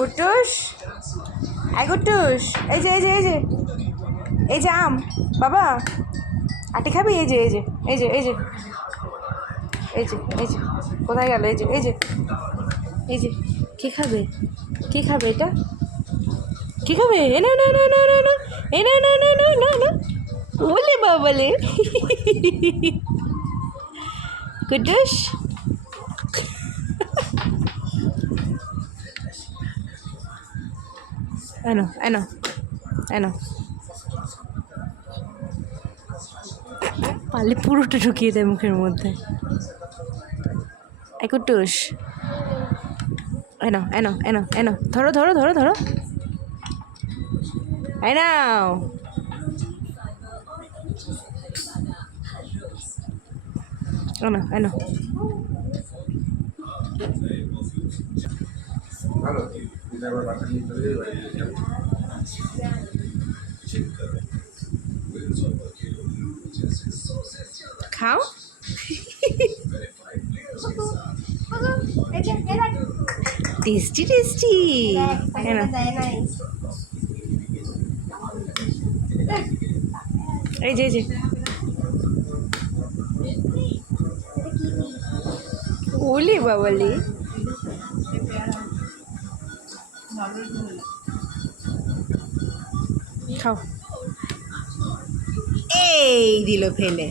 কুট্টুস, এই কুট্টুস, এই যে এই যে এই যে এই যে আম বাবা, আটি খাবি? এই যে এই যে এই যে এই যে এই যে এই যে কোথায় গেল? এই যে এই যে এই যে কে খাবে? কে খাবে এটা? কে খাবে? এ না না না না না না, এ না না না না না না, ওলে বাবালে। কুট্টুস, এনো এনো এনো, পারলে পুরোটা ঢুকিয়ে দেয় মুখের মধ্যে। এই কুট্টুস, এনো এনো এনো এনো, ধরো ধরো ধরো ধরো, এই নাও। এনো এনো, খাও। Tasty tasty. এই যে এই যে, ওলে বাবালে। খাও। এই দিল ফেলে।